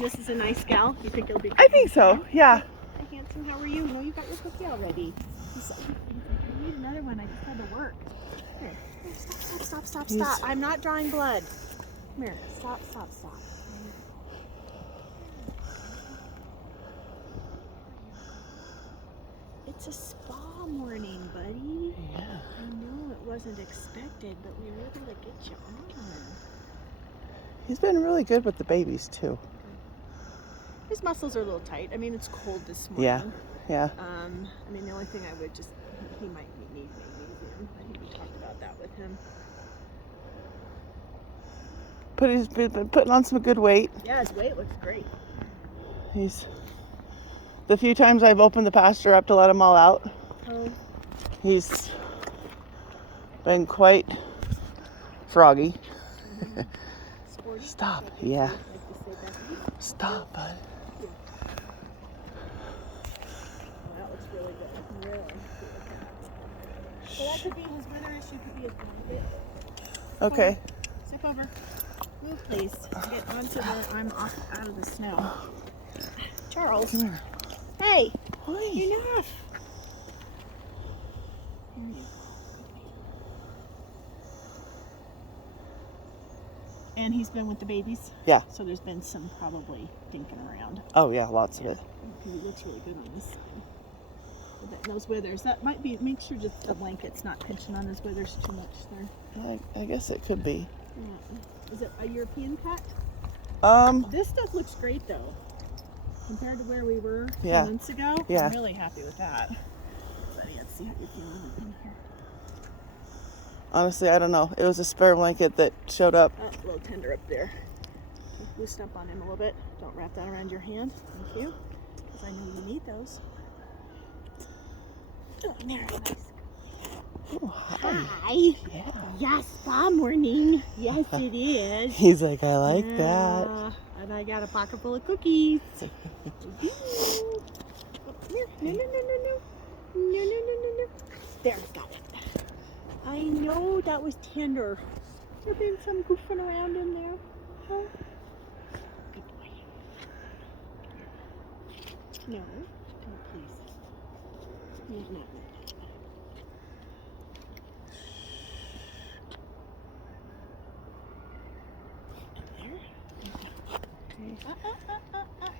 this is a nice gal? You think it'll be good? I think so, yeah. Hi, handsome. How are you? No, you got your cookie already. He's like, I need another one. I just had to work. Here. Stop. I'm not drawing blood. Come here. Stop. It's a spa morning, buddy. Yeah. I know it wasn't expected, but we were able to get you on. He's been really good with the babies, too. His muscles are a little tight. I mean, it's cold this morning. Yeah. I mean, the only thing I would just, he might need magnesium. I think we talked about that with him. He's been putting on some good weight. Yeah, his weight looks great. The few times I've opened the pasture up to let him all out, he's been quite froggy. Stop, yeah. Stop, bud. That looks really good. So that could be his winter issue, could be his blanket. Okay. Zip over. Move, please. Get onto I'm out of the snow. Charles. Come here. Hey. Hi. Enough. And he's been with the babies? Yeah. So there's been some probably dinking around. Oh, yeah, lots of it. Because he looks really good on this side. But those withers, that might be, make sure just the blanket's not pinching on his withers too much there. I guess it could be. Yeah. Is it a European cut? This stuff looks great though. Compared to where we were a few Yeah. months ago. Yeah. I'm really happy with that. Buddy, let's see how you're feeling in here. Honestly, I don't know. It was a spare blanket that showed up. A little tender up there. Loosen up on him a little bit. Don't wrap that around your hand. Thank you. Because I know you need those. Oh, there, nice. Oh, hi. Hi. Yeah. Yes, spa morning. Yes, it is. He's like, I like that. And I got a pocket full of cookies. Come here. No. There, got it. I know that was tender. There been some goofing around in there. Huh? Good boy. No, please. No.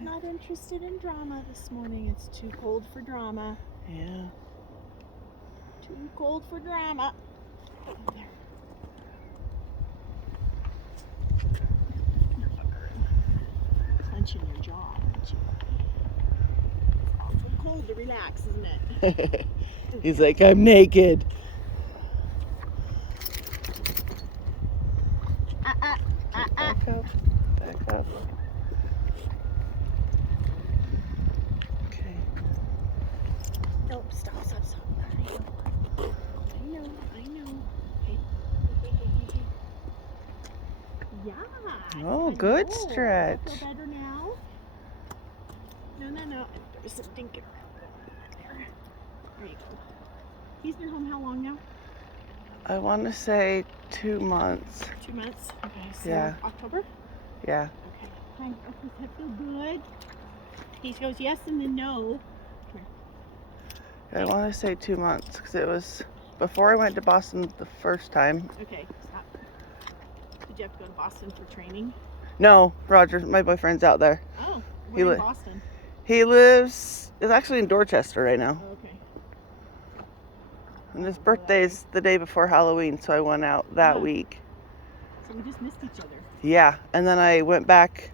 Not interested in drama this morning. It's too cold for drama. Yeah. Too cold for drama. There. Clenching your jaw, aren't you? It's awfully cold to relax, isn't it? He's like, I'm naked. Back up. Okay. Nope, stop. I know. Okay. Yeah. Oh, good stretch. Feel better now? No. There's some dinking around there. There you go. He's been home how long now? I want to say 2 months. 2 months? Okay, so Yeah. October? Yeah. Okay. Hi. Does that feel good? He goes yes and then no. I want to say 2 months because it was before I went to Boston the first time. Okay, stop. Did you have to go to Boston for training? No, Roger, my boyfriend's out there. Oh, He where in Boston? He lives, it's actually in Dorchester right now. Oh, okay. And his birthday's the day before Halloween, so I went out that week. So we just missed each other. Yeah, and then I went back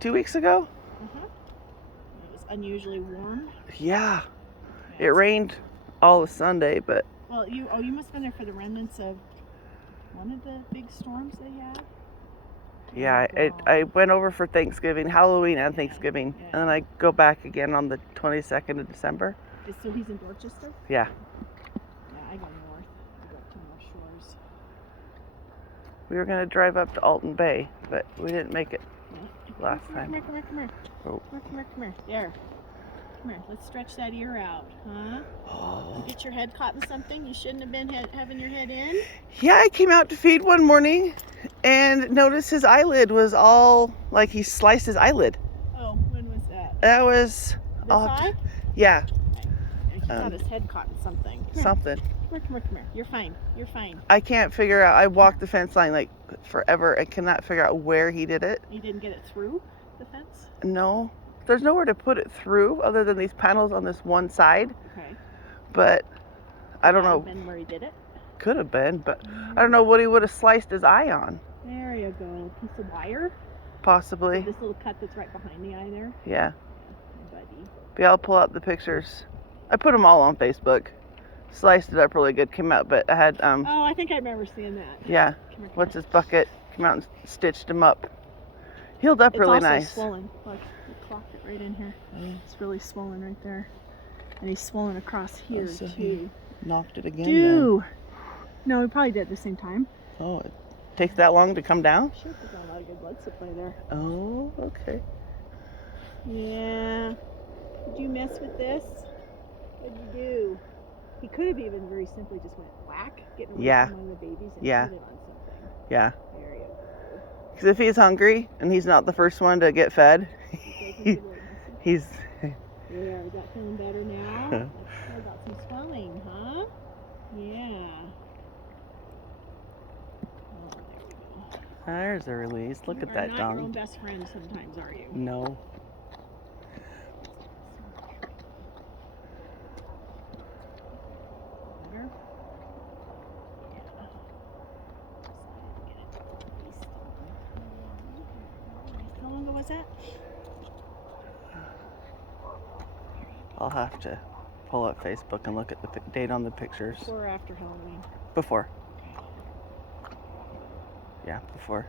2 weeks ago. It was unusually warm. Yeah, it rained all of Sunday, but... Well, you must have been there for the remnants of one of the big storms they had. Yeah, I went over for Thanksgiving, Halloween and Thanksgiving, and then I go back again on the 22nd of December. So he's in Dorchester? Yeah. Yeah, I go north. I go up to North Shores. We were going to drive up to Alton Bay, but we didn't make it last time. Come here. Oh. Come here. There. Come here. Let's stretch that ear out, huh? Oh. Get your head caught in something you shouldn't have been having your head in? Yeah, I came out to feed one morning and noticed his eyelid was all, like he sliced his eyelid. Oh, when was that? That was... This eye? Yeah. Okay. He got his head caught in something. Come Something. Here. Come here. You're fine. You're fine. I can't figure out. I walked the fence line like forever and cannot figure out where he did it. You didn't get it through the fence? No. There's nowhere to put it through other than these panels on this one side. Okay. But I don't know. Could have been where he did it? Could have been, but I don't know what he would have sliced his eye on. There you go. A piece of wire? Possibly. So this little cut that's right behind the eye there? Yeah. Buddy. But yeah, I'll pull out the pictures. I put them all on Facebook. Sliced it up really good. Came out, but I had Oh, I think I remember seeing that. yeah. Come here. What's his bucket? Came out and stitched him up. Healed up really nice. It's also swollen. Look, you clocked it right in here. It's really swollen right there. And he's swollen across here so too. he knocked it again. Dude. No, we probably did at the same time. Oh, it takes that long to come down? Sure, there's a lot of good blood supply there. Oh, okay. Yeah. Did you mess with this? What'd you do? He could have even very simply just went whack, getting away from one of the babies and Yeah. put it on something. Yeah. There you go. Because if he's hungry and he's not the first one to get fed, he's... Yeah, is that feeling better now? I got some swelling, huh? Yeah. Oh, there we go. There's a release. Look at that You're not your own dong. best friend sometimes, are you? No. Better? Yeah. How long ago was that? I'll have to pull up Facebook and look at the date on the pictures. Before or after Halloween? Before. Yeah, before.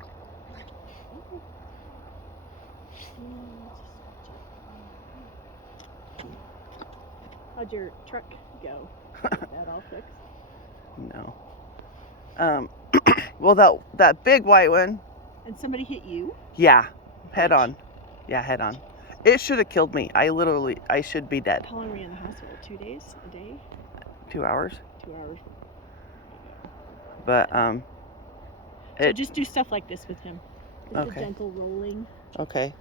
How'd your truck go? Got that all fixed? No. Well, that big white one. And somebody hit you? Yeah, head on. Yeah, head on. It should have killed me. I should be dead. How long were you in the hospital? 2 days? A day? 2 hours. 2 hours. But So just do stuff like this with him. Just Okay. a gentle rolling. Okay.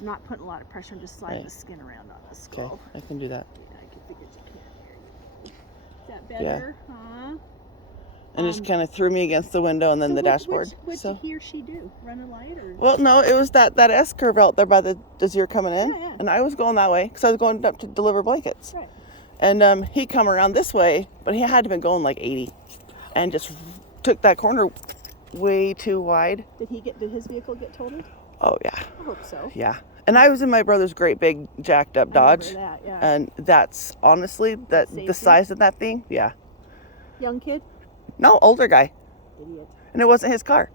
I'm not putting a lot of pressure. I'm just sliding Right. the skin around on the Okay, skull. I can do that. I can figure you can. Is that better? Huh? And it just kind of threw me against the window and then the dashboard. What So. did he or she do? Run a light or? Well, no, it was that S curve out there by the you're coming in, Yeah. and I was going that way because I was going up to deliver blankets. Right. And he come around this way, but he had to been going like 80, and just took that corner way too wide. Did his vehicle get totaled? Oh yeah, I hope so. yeah. And I was in my brother's great big jacked up Dodge, That, yeah. and that's honestly the Safety? size of that thing. Yeah. Young kid? No, older guy, Idiot. and it wasn't his car.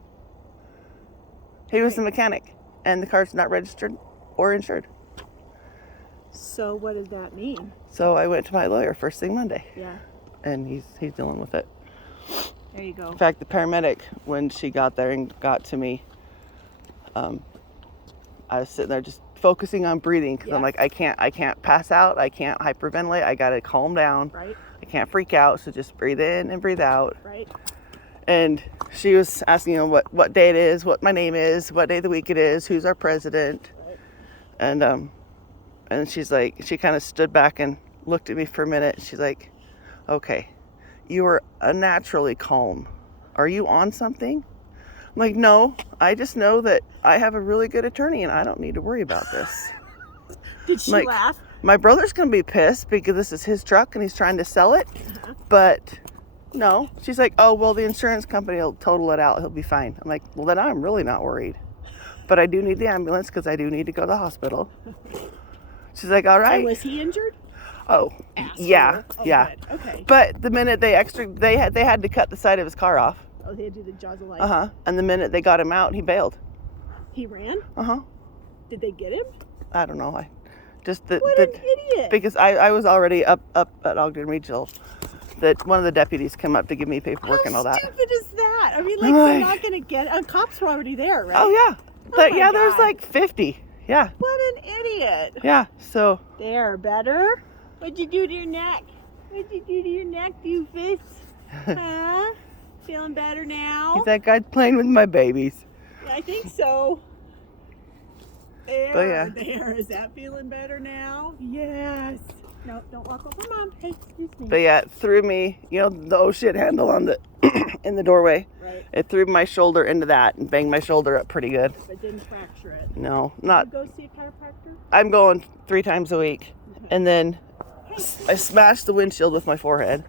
He was the mechanic, and the car's not registered or insured. So what does that mean? So I went to my lawyer first thing Monday, Yeah. and he's dealing with it. There you go. In fact, the paramedic, when she got there and got to me, I was sitting there just focusing on breathing because I'm like, I can't pass out, I can't hyperventilate, I gotta calm down, Right. I can't freak out, so just breathe in and breathe out. Right. And she was asking, what day it is, what my name is, what day of the week it is, who's our president, Right. and she's like, she kind of stood back and looked at me for a minute. She's like, okay, you are unnaturally calm. Are you on something? I'm like, no, I just know that I have a really good attorney and I don't need to worry about this. Did she Like, laugh? My brother's going to be pissed because this is his truck and he's trying to sell it. But no, she's like, oh, well, the insurance company will total it out. He'll be fine. I'm like, well, then I'm really not worried. But I do need the ambulance because I do need to go to the hospital. She's like, all right. And was he injured? Oh, Asshole. yeah, Oh, yeah. good. Okay. But the minute they had to cut the side of his car off. Oh, they had to do the jaws of life. And the minute they got him out, he bailed. He ran? Did they get him? I don't know. What an idiot. Because I was already up at Ogden Regional. That one of the deputies came up to give me paperwork and all that. How stupid is that? I mean, like, they're not going to get it. Cops were already there, right? Oh, yeah. Oh my There's God. like 50. Yeah. What an idiot. Yeah. So. There, better? What'd you do to your neck? What'd you do to your neck, doofus? Huh? Feeling better now? He's that guy playing with my babies. I think so. There, But yeah. there. Is that feeling better now? Yes. No, don't walk over, Mom. Hey, excuse me. But yeah, it threw me, you know, the oh shit handle on the in the doorway. Right. It threw my shoulder into that and banged my shoulder up pretty good. But didn't fracture it. No, not. Did you go see a chiropractor? I'm going 3 times a week. Okay. And then I smashed the windshield with my forehead.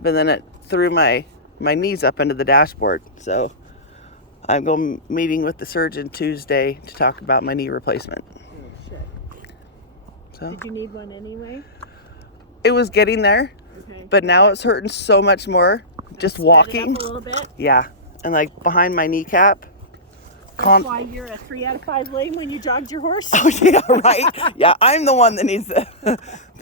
But then it threw my knees up into the dashboard. So I'm going meeting with the surgeon Tuesday to talk about my knee replacement. Oh, shit. So Did you need one anyway? it was getting there, Okay. but now it's hurting so much more just Sped it walking. up a little bit. Yeah. And like behind my kneecap. That's why you're a 3 out of 5 lame when you jogged your horse. Oh yeah, right. Yeah, I'm the one that needs the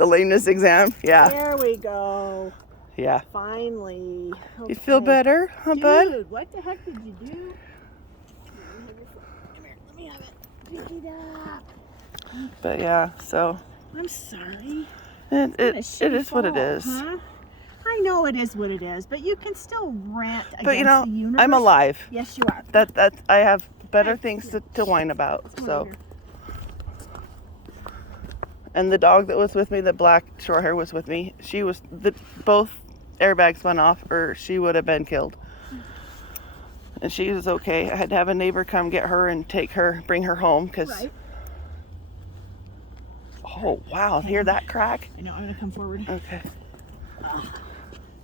lameness exam. Yeah. There we go. Yeah. Finally. You feel Okay. better, huh, bud? Dude, what the heck did you do? Come here, let me have it. Pick it up. But yeah, so I'm sorry. it is what it Fall, is. Huh? I know it is what it is, but you can still rant against But you know, the universe. I'm alive. Yes, you are. That I have better Right. things to whine about. Come So, over here. and the dog that was with me, the black short hair was with me. Both airbags went off, or she would have been killed. And she was okay. I had to have a neighbor come get her and bring her home because. Right. Oh wow! Hear that crack? I know. I'm gonna come forward. Okay.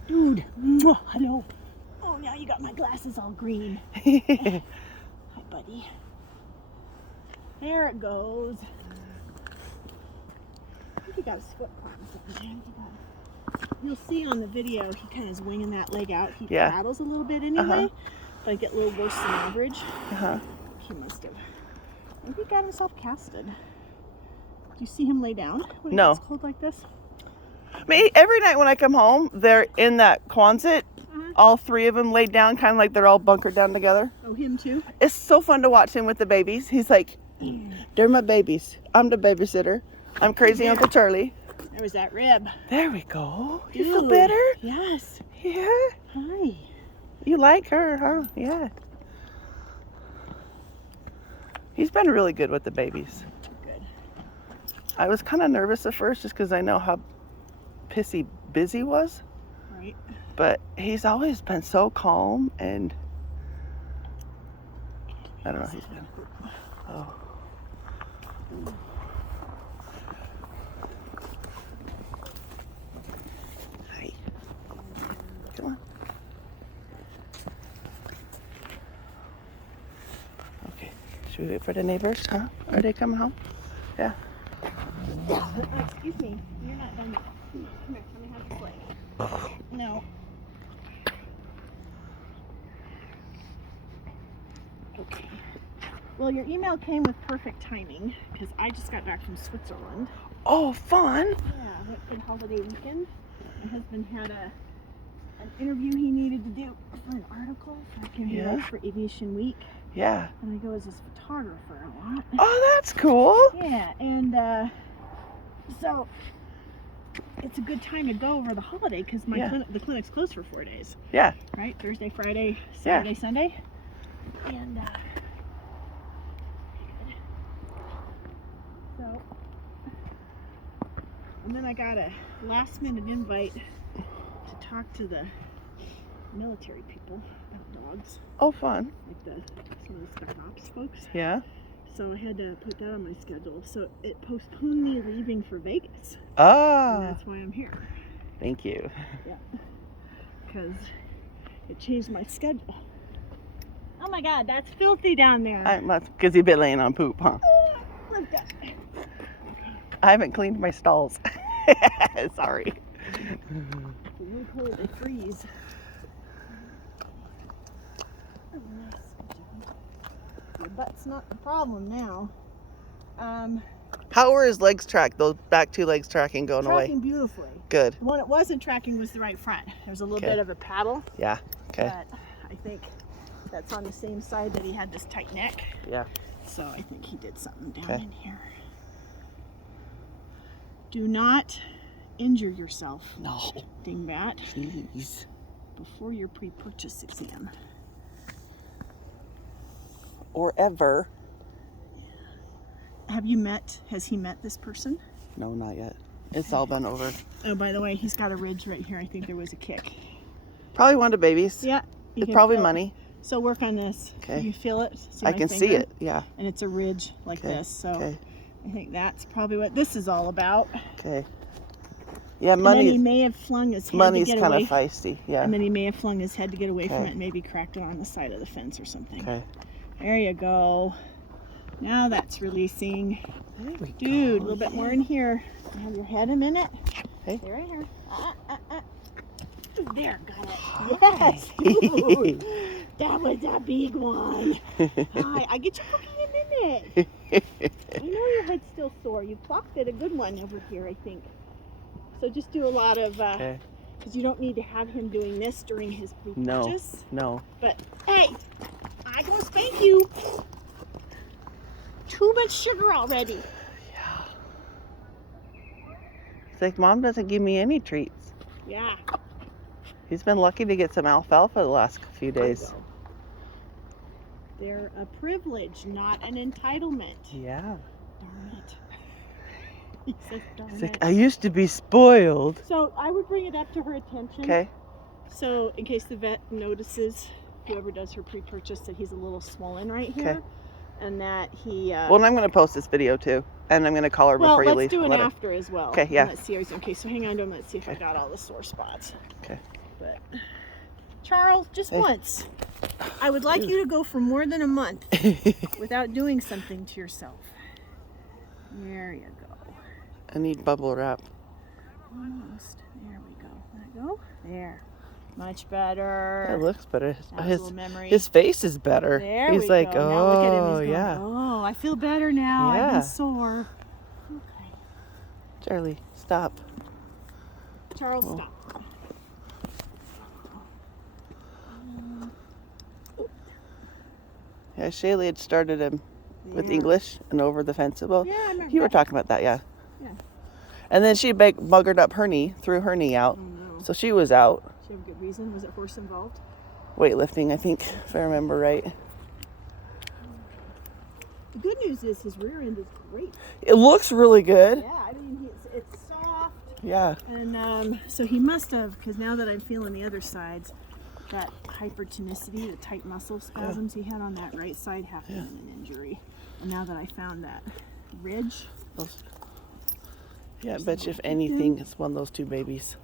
Dude. Mwah, hello. Oh, now you got my glasses all green. Hi, buddy. There it goes. I think you got a split problem. You'll see on the video, he kind of is winging that leg out. He Yeah. paddles a little bit anyway, but I get a little worse than average. Uh-huh. He must have. Maybe he got himself casted. Do you see him lay down when No. it gets cold like this? Every night when I come home, they're in that Quonset. Uh-huh. All 3 of them laid down, kind of like they're all bunkered down together. Oh, him too? It's so fun to watch him with the babies. He's like, they're my babies. I'm the babysitter. I'm crazy Yeah. Uncle Charlie. There was that rib. There we go. You feel Dude. better? Yes. Yeah. Hi. You like her, huh? Yeah. He's been really good with the babies. Good. I was kind of nervous at first just because I know how pissy busy was. Right. But he's always been so calm and I don't know. He's been. Oh. Hi. Come on. Okay. Should we wait for the neighbors? Huh? Are they coming home? Yeah. Excuse me. You're not done yet. Come here. Let me have this leg. No. Okay. Well, your email came with perfect timing because I just got back from Switzerland. Oh, fun. Yeah, went for the holiday weekend. My husband had an interview he needed to do for an article for Yeah. for Aviation Week. Yeah. And I go as his photographer a lot. Oh, that's cool. Yeah, and so it's a good time to go over the holiday because Yeah. the clinic's closed for 4 days. Yeah. Right? Thursday, Friday, Saturday, Sunday. And so, and then I got a last minute invite to talk to the military people about dogs, Oh, fun. like some of the spec ops folks. Yeah. So I had to put that on my schedule. So it postponed me leaving for Vegas. And Ah, that's why I'm here. thank you. Yeah. Because it changed my schedule. Oh my God, that's filthy down there. Because you've been laying on poop, huh? Lift up. I haven't cleaned my stalls. Sorry. It's really cold, they freeze. Oh, nice. Good job. Your butt's not the problem now. How were his legs tracked? Those back 2 legs tracking going Tracking away? beautifully. Good. The one it wasn't tracking was the right front. There was a little Okay. bit of a paddle, Yeah. Okay. but I think That's on the same side that he had this tight neck. Yeah. So I think he did something down Okay. in here. Do not injure yourself, No. dingbat, Please. before your pre-purchase exam. Or ever. Has he met this person? No, not yet. It's all been over. Oh, by the way, he's got a ridge right here. I think there was a kick. Probably one of the babies. Yeah. you It's can probably feel it. money. So work on this. Okay. Can you feel it? I my can see finger? it. Yeah. And it's a ridge like Okay. this. So Okay. I think that's probably what this is all about. Okay. Yeah, And then he money. may have flung his head Money's to get kind away. of feisty. Yeah. And then he may have flung his head to get away from Okay. it and maybe cracked it on the side of the fence or something. Okay. There you go. Now that's releasing. There we Dude, a go. little bit more in here. Have your head a minute. Okay. Stay right here. There, got it. Yes. Dude, that was a big one. Hi, I get you cookie in a minute. I know your head's still sore. You plopped it a good one over here, I think. So just do a lot of, Okay. because you don't need to have him doing this during his No. pre-purchase. No. But, hey, I gonna spank you. Too much sugar already. Yeah. It's like Mom doesn't give me any treats. Yeah. He's been lucky to get some alfalfa the last few days. They're a privilege, not an entitlement. Yeah. Darn it. He says, darn It's it. like, I used to be spoiled. So I would bring it up to her attention. Okay. So in case the vet notices, whoever does her pre-purchase, that he's a little swollen right here. Okay. And that he... Well, and I'm going to post this video too. And I'm going to call her well, before you let's leave. do it Let her- after as well. Okay, yeah. And let's see how he's doing. Okay, so hang on to him. Let's see if I Okay. got all the sore spots. Okay. But Charles, just Hey. once. I would like you to go for more than a month without doing something to yourself. There you go. I need bubble wrap. Almost. There we go. Let it go. There. Much better. That looks better. That was a little memory. His face is better. There He's we like, go. oh, Now look at him. He's going, yeah. oh, I feel better now. I've Yeah. been sore. Okay. Charlie, stop. Charles, Oh. stop. Yeah, Shaylee had started him with Yeah. English and over the fence. Well, Yeah, I remember you were that. talking about that, yeah. Yeah. And then she buggered up her knee, threw her knee out. Oh, no. So she was out Did you have a good reason? Was it horse involved? weightlifting, I think, if I remember right. The good news is his rear end is great. It looks really good. Yeah, I mean, it's soft. Yeah. And so he must have, because now that I'm feeling the other sides, that hypertonicity, the tight muscle spasms he had on that right side have been an injury. And now that I found that ridge, Yeah, I bet you if anything, it's one of those two babies.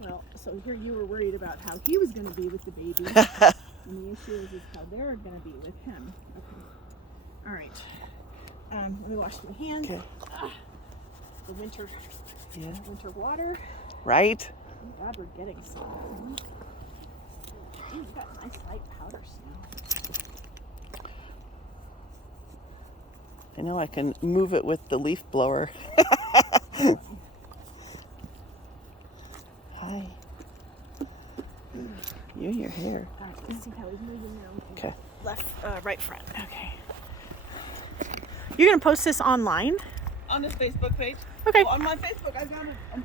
well, so here you were worried about how he was going to be with the baby. And the issue is how they're going to be with him. Okay. All right. Let me wash my hands. Okay. The winter Yeah. water. Right? Thank God we're getting some. Ooh, you got nice light powder smell. I know I can move it with the leaf blower. Hi. You and your hair. All right, let's see how he's moving now. Okay. Right front. Okay. You're gonna post this online? On his Facebook page. Okay. On my Facebook, I've got an album.